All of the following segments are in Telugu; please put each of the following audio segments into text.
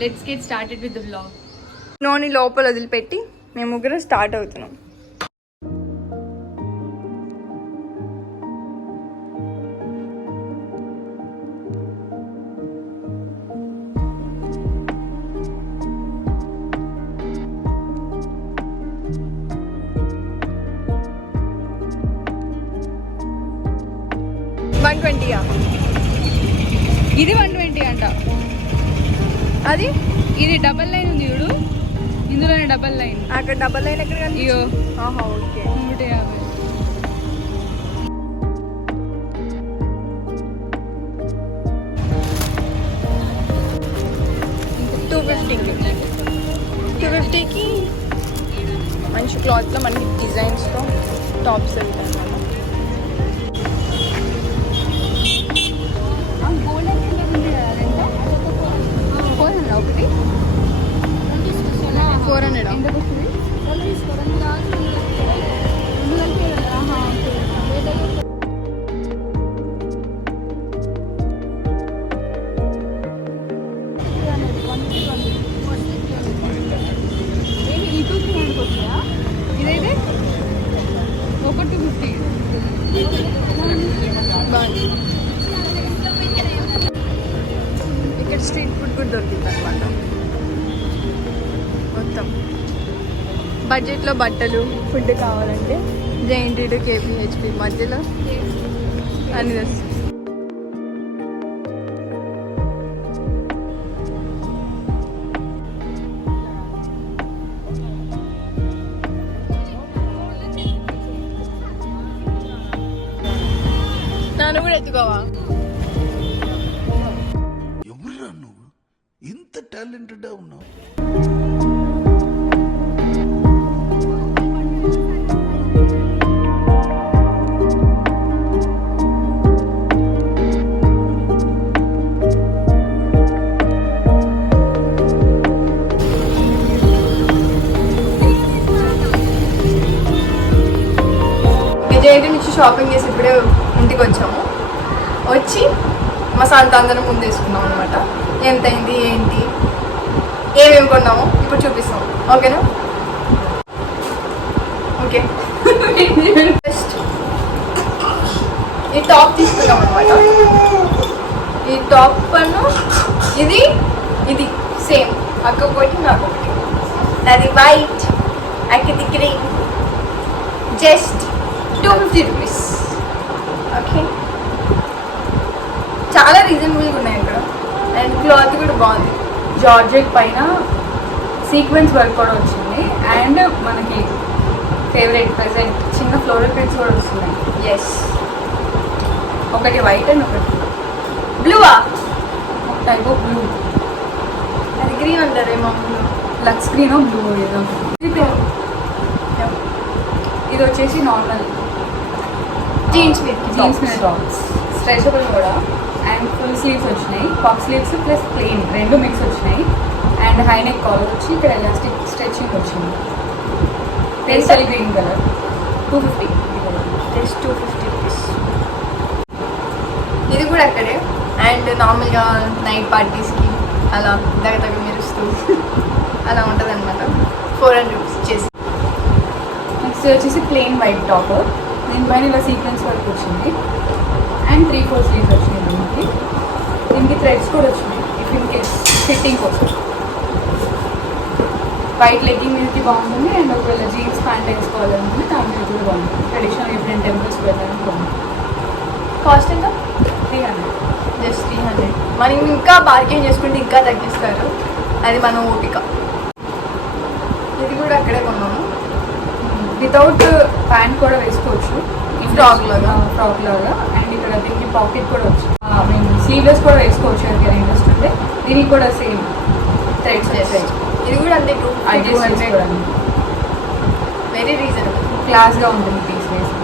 Let's get started with the vlog. నోని లోపల వదిలిపెట్టి మేము ముగ్గురు స్టార్ట్ అవుతున్నాం. ఇది 120 అంట. అది ఇది డబల్ లైన్ ఉంది చూడు, ఇందులోనే డబల్ లైన్. అక్కడ డబల్ లైన్ ఎక్కడ అయ్యో ఓకే 150. $250కి మంచి క్లాత్లో మనకి డిజైన్స్తో టాప్స్ వెళ్తాయి అన్నమాట. ఒకటి 400 ఎంతకు వస్తుంది? ఈ 200 వస్తుందా? ఇదైతే ఒక 250. బాగుంది. ఇక్కడ స్ట్రీట్ ఫుడ్ కూడా దొరుకుతుంది అనమాట. మొత్తం బడ్జెట్లో బట్టలు ఫుడ్ కావాలంటే JNT టు KPHP మధ్యలో అన్ని తెస్తుంది. నన్ను కూడా ఎత్తుకోవా? ఎవరురా నువ్వు ఇంత టాలెంటెడ్ ఉన్నావు? JNT నుంచి షాపింగ్ చేసి ఇప్పుడే ఇంటికి వచ్చాము. వచ్చి మా సంత అందరం ముందు వేసుకున్నాం అనమాట. ఎంత అయింది ఏంటి ఏమేమి కొన్నాము ఇప్పుడు చూపిస్తాం. ఓకేనా? ఓకే. ఫస్ట్ ఈ టాప్ తీసుకున్నాం అనమాట. ఈ టాప్ పన్ను ఇది ఇది సేమ్ అక్క ఒకటి నాకు ఒకటి. అది వైట్ అక్కది గ్రీన్. జస్ట్ $250. ఓకే, చాలా రీజనబుల్గా ఉన్నాయి ఇక్కడ. అండ్ క్లాత్ కూడా బాగుంది. జార్జెట్ పైన సీక్వెన్స్ వర్క్ కూడా వచ్చింది. అండ్ మనకి ఫేవరెట్ ప్రెసెంట్ చిన్న ఫ్లోరల్ ప్రింట్స్ కూడా వస్తున్నాయి. ఎస్, ఒకటి వైట్ అండ్ ఒకటి బ్లూవా, ఒక టైప్ ఆఫ్ బ్లూ. అది గ్రీన్ అంటారేమో, లక్స్ గ్రీనో బ్లూ ఏదో. ఇది వచ్చేసి నార్మల్ జీన్స్ మీద టాప్స్, స్ట్రెచబుల్ కూడా. అండ్ ఫుల్ స్లీవ్స్ వచ్చినాయి, పఫ్ స్లీవ్స్ ప్లస్ ప్లెయిన్ రెండు మిక్స్ వచ్చినాయి. అండ్ హై నెక్ కాలర్ వచ్చి ఇక్కడ ఎలాస్టిక్ స్ట్రెచింగ్ వచ్చింది. Pastel green colour. 250, జస్ట్ $250. ఇది కూడా అక్కడే. అండ్ నార్మల్గా నైట్ పార్టీస్కి అలా దగ్గర మెరుస్తూ అలా ఉంటుంది అనమాట. $400 చేసి. నెక్స్ట్ వచ్చేసి ప్లెయిన్ వైట్ టాప్, దీనిపైన ఇలా సీక్వెన్స్ వర్క్ వచ్చింది. అండ్ 3-4 స్లీవ్స్ వచ్చినాయి దీనికి. దీనికి థ్రెడ్స్ కూడా వచ్చినాయి ఇఫ్ ఇన్ కేస్ ఫిట్టింగ్ కోసం. వైట్ లెగ్గింగ్ మీదకి బాగుంటుంది. అండ్ ఒకవేళ జీన్స్ ప్యాంట్ వేసుకోవాలనుకుంటే దాని మీద కూడా బాగుంటుంది. ట్రెడిషనల్ డిఫరెంట్ టెంపుల్స్కి వెళ్ళడానికి బాగుంటుంది. కాస్ట్ ఎంత? 300, జస్ట్ 300. మనం ఇంకా బార్గెన్ చేసుకుంటే ఇంకా తగ్గిస్తారు, అది మన ఓపిక. ఇది కూడా అక్కడే కొన్నాము. వితౌట్ ప్యాంట్ కూడా వేసుకోవచ్చు, ఫ్రాక్ లాగా. అండ్ ఇక్కడ దీనికి పాకెట్ కూడా వచ్చింది. మేము స్లీవ్లెస్ కూడా వేసుకోవచ్చు ఎవరికైనా ఇంట్రెస్ట్ ఉంటే. దీనికి కూడా సేమ్ థ్రెడ్స్ వేసాయి. ఇది కూడా అంతే 200. వెరీ రీజనబుల్, క్లాస్గా ఉంటుంది పీస్ వేసి.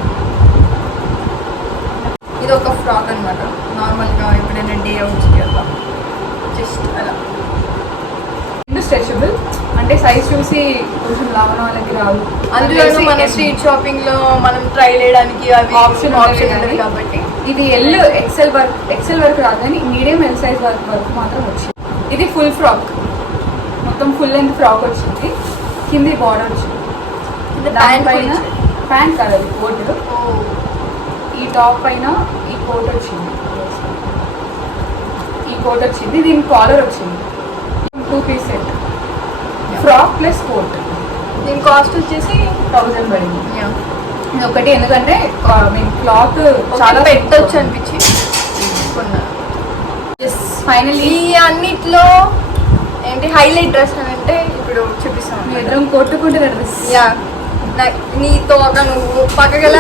ఇది ఒక ఫ్రాక్ అనమాట. నార్మల్గా ఎప్పుడైనా డే అవుట్స్కి వెళ్తాం, జస్ట్ అలా. స్ట్రెచబుల్ అంటే సైజ్ చూసి కొంచెం లావన వాళ్ళకి రావు. అందులో మన స్ట్రీట్ షాపింగ్ లో మనం ట్రై చేయడానికి అవి ఆప్షన్ ఉంటుంది కాబట్టి. ఇది ఎక్సెల్ వర్క్ రాదు కానీ మీడియం ఎల్ సైజ్ వర్క్ మాత్రం వచ్చింది. ఇది ఫుల్ ఫ్రాక్, మొత్తం ఫుల్ లెంత్ ఫ్రాక్ వచ్చింది, కింది బార్డర్ వచ్చింది. దానిపైన ప్యాంట్ కాదు, అది కోట్. ఈ టాప్ పైన ఈ కోట్ వచ్చింది, దీని కాలర్ వచ్చింది. 2 piece set, frock plus coat. దీని కాస్ట్ వచ్చేసి 1000 పడింది. ఇది ఒకటి, ఎందుకంటే క్లాత్ చాలా పెట్టొచ్చు అనిపించి ఫైనలీ అన్నిట్లో ఏంటి హైలైట్ డ్రెస్ అని అంటే ఇప్పుడు చూపిస్తాను. ఎదురం కొట్టుకుంటే డ్రెస్. యా, నీతో ఒక నువ్వు పక్కగల.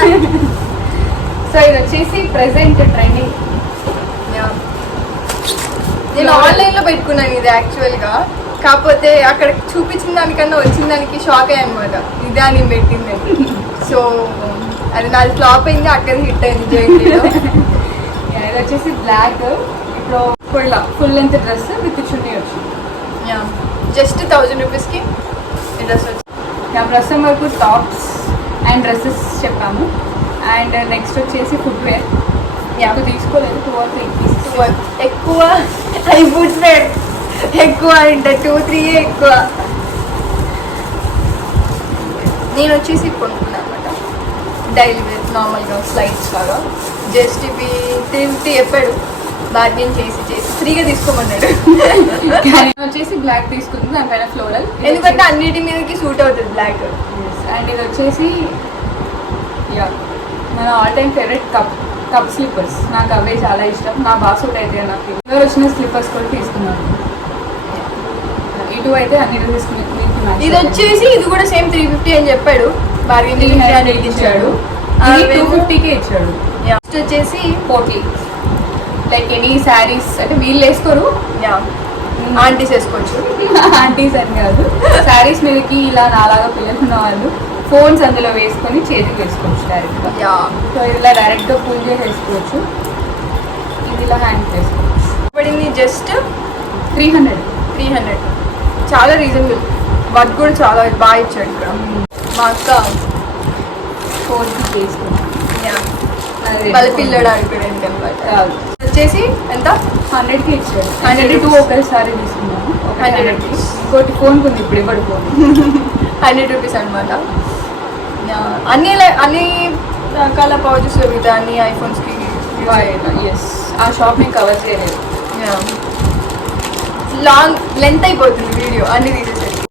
సో ఇది వచ్చేసి ప్రెసెంట్ ట్రెండింగ్. నేను ఆన్లైన్లో పెట్టుకున్నాను ఇది యాక్చువల్గా, కాకపోతే అక్కడ చూపించిన దానికన్నా వచ్చిన దానికి షాక్ అయ్యాను అనమాట. ఇదే నేను పెట్టింది. సో అది నాది ఫ్లాప్ అయింది, అక్కడ హిట్ అయింది జైన్లో. ఇది వచ్చేసి బ్లాక్, ఇప్పుడు ఫుల్ లెంత్ డ్రెస్ విత్ చున్నీ వచ్చింది. జస్ట్ 1000 రూపీస్కి ఈ డ్రెస్ వచ్చింది. ప్రస్తుతం వరకు టాప్స్ అండ్ డ్రెస్సెస్ చెప్పాము. అండ్ నెక్స్ట్ వచ్చేసి ఫుట్వేర్. నాకు తీసుకోలేదు, 2 or 3 pieces. ఎక్కువ అది ఫుట్వేర్ ఎక్కువ అంటే 2-3 ఎక్కువ. నేను వచ్చేసి కొనుక్కున్నాను అనమాట డైలీ వేర్, నార్మల్గా స్లైడ్స్ లాగా. జస్ట్ ఇవి 350 చెప్పాడు, బార్గెన్ చేసి ఫ్రీగా తీసుకోమన్నాడు. వచ్చేసి బ్లాక్ తీసుకుంది, దానిపైన ఫ్లోరల్, ఎందుకంటే అన్నిటి మీదకి సూట్ అవుతుంది బ్లాక్. అండ్ ఇది వచ్చేసి మన all time favourite cup slippers. నాకు అవే చాలా ఇష్టం, నా బాగా సూట్ అయితే. నాకు ఎవరు వచ్చిన స్లిప్పర్స్ కూడా తీసుకున్నాను. ఇటు అయితే అన్ని తీసుకుని. ఇది వచ్చేసి ఇది కూడా సేమ్ 350 అని చెప్పాడు, బార్గెన్ 300 ఇచ్చాడు, 250కే ఇచ్చాడు. నెక్స్ట్ వచ్చేసి పోట్లీ, లైక్ ఎనీ శారీస్ అంటే వీళ్ళు వేసుకోరు, ఆంటీస్ వేసుకోవచ్చు. ఆంటీస్ అని కాదు, శారీస్ మీదకి ఇలా నాలాగా పిల్లలు ఉన్న వాళ్ళు ఫోన్స్ అందులో వేసుకొని చేతికి వేసుకోవచ్చు డైరెక్ట్గా. సో ఇలా డైరెక్ట్గా పూల్ చేసి వేసుకోవచ్చు. ఇది ఇలా హ్యాండ్ వేసుకోవచ్చు. పడింది జస్ట్ 300. చాలా రీజనబుల్, వర్క్ కూడా చాలా బాగా ఇచ్చాడు ఇక్కడ. మా అక్క 4కి వేసుకున్నాను. వాళ్ళ పిల్లడు ఆడుకోవడానికి అనమాట. వచ్చేసి ఎంత 100కి ఇచ్చాడు. 100 ఒకసారి తీసుకున్నాను, 100 rupees. ఇంకోటి ఫోన్కి ఉంది, ఇప్పుడు ఇవ్వడు ఫోన్. 100 రూపీస్ అనమాట. అన్ని రకాల పౌచెస్ దొరుకుతాయి అన్ని ఐఫోన్స్కి. ఎస్, ఆ షాప్ నేను కవర్ చేయలేదు, లాంగ్ లెంత్ అయిపోతుంది వీడియో అన్ని తీసేసరికి.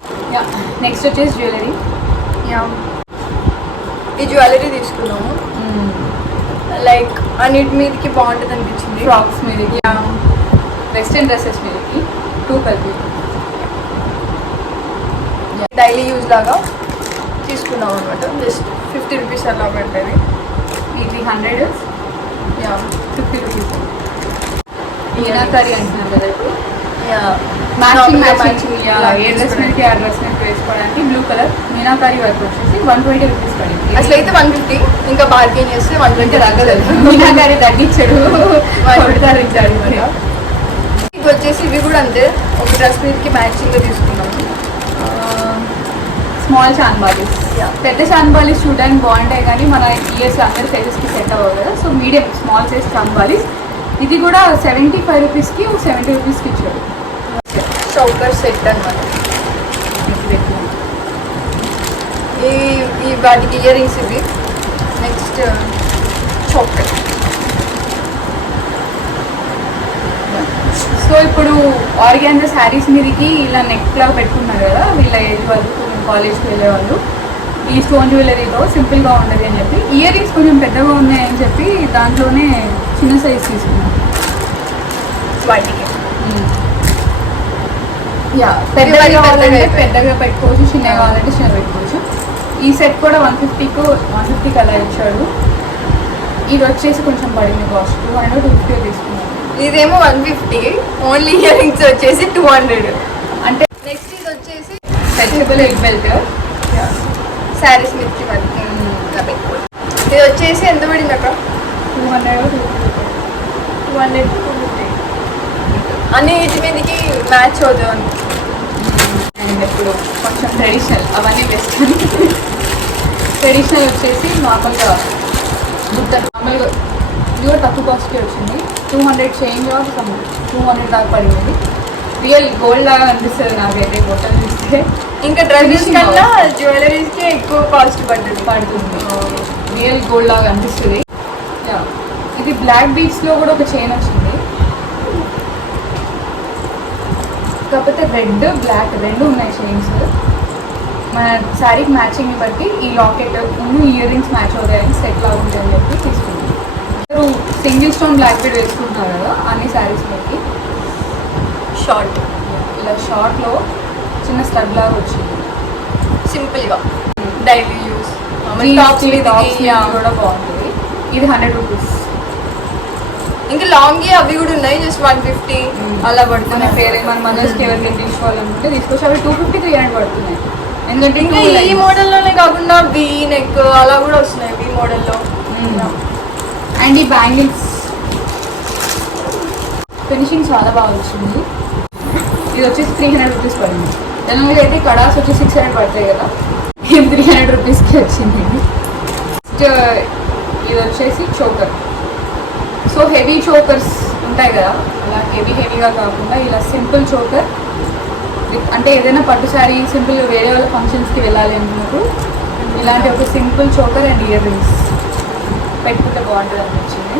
నెక్స్ట్ వచ్చేసి జ్యువెలరీ. ఈ జ్యువెలరీ తీసుకున్నాము, లైక్ అన్నిటి మీదకి బాగుంటుంది అనిపించింది. ఫ్రాక్స్ మీదకి, వెస్ట్రన్ డ్రెస్సెస్ మీదకి 2 కలిపి డైలీ యూజ్ లాగా తీసుకున్నాం అనమాట. జస్ట్ 50 రూపీస్ అలా పడుతుంది. ఇది 100, 50 రూపీస్. మీనాకరీ అంటున్నారు కదా ఇప్పుడు. మ్యాచింగ్ ఏ డ్రెస్ మీదకి ఆ డ్రెస్ మీద వేసుకోవడానికి బ్లూ కలర్ మీనాకరీ వర్క్ వచ్చేసి 120 రూపీస్ పడింది. అసలు అయితే 150, ఇంకా బార్గెన్ చేస్తే 120 తగ్గలేదు. మీనాకరీ తగ్గించాడు, 120 ఇచ్చాడు. ఇది వచ్చేసి ఇవి కూడా అంతే, ఒక డ్రెస్ మీదకి మ్యాచింగ్గా తీసుకున్నాము. స్మాల్ చాన్బాలీస్. పెద్ద చాన్బాలీస్ చూడడానికి బాగుంటాయి కానీ మన ఇయర్స్ అందరి సైజెస్కి సెట్ అవ్వవు కదా. So medium small size chandbalis. ఇది కూడా 75 రూపీస్కి 70 రూపీస్కి ఇచ్చాడు. చౌకర్ సెట్ అనమాట. ఈ వాటికి ఇయర్ రింగ్స్ ఇవి. Next choker. సో ఇప్పుడు ఆర్గాన్జా శారీస్ మీదకి ఇలా నెక్ లాగా పెట్టుకున్నారు కదా వీళ్ళ ఏజ్ వాళ్ళు, కాలేజ్కి వెళ్ళే వాళ్ళు. ఈ స్టోన్ జ్యువెలరీలో సింపుల్గా ఉండదు అని చెప్పి, ఇయర్ రింగ్స్ కొంచెం పెద్దగా ఉన్నాయని చెప్పి దాంట్లోనే చిన్న సైజ్ తీసుకున్నాను వాటికి. పెద్దగా కావాలంటే పెద్దగా పెట్టుకోవచ్చు, చిన్నగా కావాలంటే చిన్న పెట్టుకోవచ్చు. ఈ సెట్ కూడా 150కి అలా ఇచ్చాడు. ఇది వచ్చేసి కొంచెం పడింది కాస్ట్, 200 250 తీసుకున్నాను. ఇదేమో 150, ఓన్లీ ఇయర్ రింగ్స్ వచ్చేసి 200. అంటే నెక్స్ట్ ఇది వచ్చేసి స్ట్రెచబుల్ ఎగ్ బెల్ట్, శారీస్ మీదకి మనకి ఇలా పెట్టుకోండి. ఇది వచ్చేసి ఎంత పడింది అక్కడ? 200 250. అన్ని వీటి మీదకి మ్యాచ్ అవుతుంది. అండ్ ఇప్పుడు కొంచెం ట్రెడిషనల్, అవన్నీ వెస్ట్రన్. ట్రెడిషనల్ వచ్చేసి నార్మల్గా నార్మల్గా ఇది కూడా తక్కువ కాస్ట్కి వచ్చింది. 200 చేంజ్ ఆఫ్ 200 దాకా పడింది. రియల్ గోల్డ్ లాగా అనిపిస్తుంది నాకైతే బొట్టలు చూస్తే. ఇంకా డ్రెస్సెస్ Finishing కన్నా జ్యువెలరీస్కి ఎక్కువ కాస్ట్ పడుతుంది. రియల్ గోల్డ్ లాగా అనిపిస్తుంది. ఇది బ్లాక్ బీడ్స్లో కూడా ఒక చైన్ వచ్చింది, కాకపోతే రెడ్ బ్లాక్ రెండు ఉన్నాయి చైన్స్. మన శారీకి మ్యాచింగ్ బట్టి ఈ లాకెట్ ఇయర్ రింగ్స్ మ్యాచ్ అవుతాయని సెట్ లాగా ఉంటాయని చెప్పి తీసుకున్నాం. మీరు సింగిల్ స్టోన్ బ్లాక్ బీడ్ వేసుకుంటున్నారు కదా అన్ని శారీస్లోకి. షార్ట్ ఇలా షార్ట్లో చిన్న స్టడ్ లాగా వచ్చింది, సింపుల్గా డైలీ యూస్ టాప్స్ కూడా బాగుంటుంది. ఇది 100 రూపీస్. ఇంకా లాంగ్ అవి కూడా ఉన్నాయి, జస్ట్ 150 అలా మన పడుతున్నాయి. పేరెంట్ మన మదర్స్కి ఎవరికి తీసుకోవాలనుకుంటే తీసుకొచ్చి అవి 250-300 పడుతున్నాయి. ఎందుకంటే ఇంకా ఈ మోడల్లోనే కాకుండా వి నెక్ అలా కూడా వస్తున్నాయి వి మోడల్లో. అండ్ ఈ బ్యాంగిల్స్ ఫినిషింగ్ చాలా బాగా వచ్చింది. ఇది వచ్చేసి 300 రూపీస్ పడింది. దాని మీద అయితే కడాస్ వచ్చి 600 పడతాయి కదా, ఇది 300 రూపీస్కి వచ్చింది. నెక్స్ట్ ఇది వచ్చేసి చోకర్. సో హెవీ చోకర్స్ ఉంటాయి కదా, అలా హెవీగా కాకుండా ఇలా సింపుల్ చోకర్. అంటే ఏదైనా పట్టు శారీ సింపుల్గా వేరే వాళ్ళ ఫంక్షన్స్కి వెళ్ళాలి అనుకున్నప్పుడు ఇలాంటి ఒక simple choker and ear rings పెట్టుకుంటే బాగుంటుంది అనిపించింది.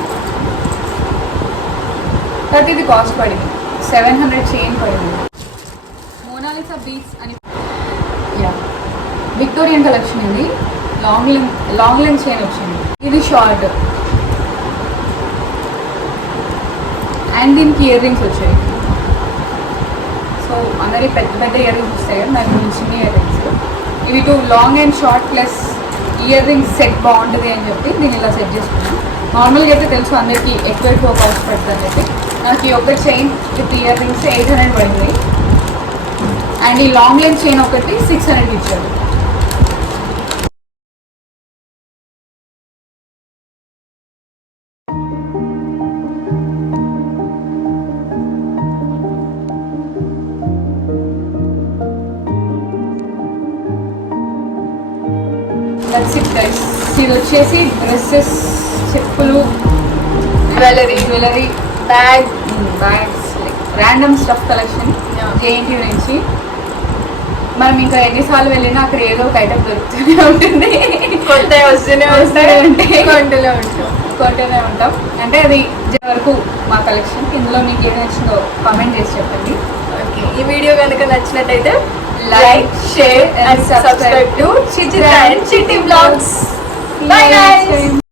తర్వాత ఇది కాస్ట్ పడింది 700 చైన్ పడింది. మోనాలిసా బీట్స్ అని విక్టోరియన్ కలెక్షన్. ఇది లాంగ్ లెంత్ చైన్ వచ్చింది. ఇది షార్ట్ అండ్ దీనికి ఇయర్ రింగ్స్ వచ్చాయి. సో అందరి పెద్ద పెద్ద ఇయర్ రింగ్స్ వస్తాయి కదా, నాకు చిన్న ఇయర్ రింగ్స్. ఇవి 2 long and short plus ear rings set బాగుంటుంది అని చెప్పి దీన్ని ఇలా సెట్ చేసుకున్నాను. నార్మల్గా అయితే తెలుసు అందరికీ ఎక్కువ కాస్ట్ పడుతుంది అని చెప్పి నాకు ఈ ఒక చైన్ విత్ ఇయర్ రింగ్స్ 800 పడింది. అండ్ ఈ లాంగ్ లెంత్ చైన్ ఒకటి 600 ఇచ్చారు. That's it guys. ఇది వచ్చేసి డ్రెస్సెస్, చెప్పులు, jewellery, bags, like random stuff collection JNT నుంచి. మనం ఇంకా ఎన్నిసార్లు వెళ్ళినా అక్కడ ఏదో ఒక ఐటమ్ దొరుకుతూనే ఉంటుంది, కొత్త వస్తూనే కొంటూనే ఉంటాం. అంటే అది వరకు మా కలెక్షన్. ఇందులో మీకు ఏం నచ్చిందో కామెంట్ చేసి చెప్పండి. ఓకే, ఈ వీడియో కనుక నచ్చినట్టయితే Like, share and subscribe to Chitra and Chitti Vlogs. Bye guys.